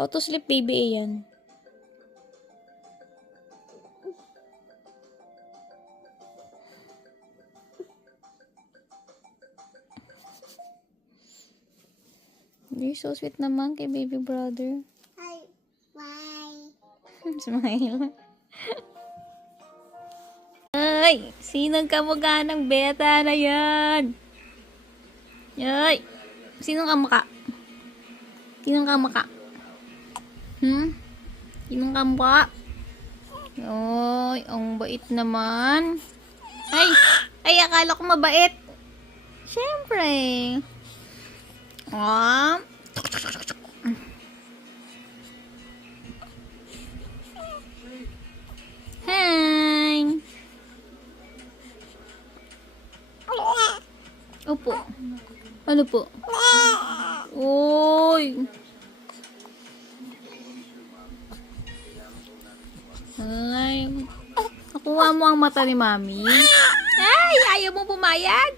How to sleep, baby, yan. You're so sweet naman kay baby brother. Hi. Bye. Smile. Ay! Sinong kamukha ng beta na yan? Ay! Sinong kamukha? Sinong kamukha? Sinong kamukha? Ay, ang bait naman. Ay! Ay, akala ko mabait. Siyempre. Ah. Hi! Opo. Ano po? Oy! Ay, nakuha mo ang mata ni Mami. Ay, ayaw mo pumayag?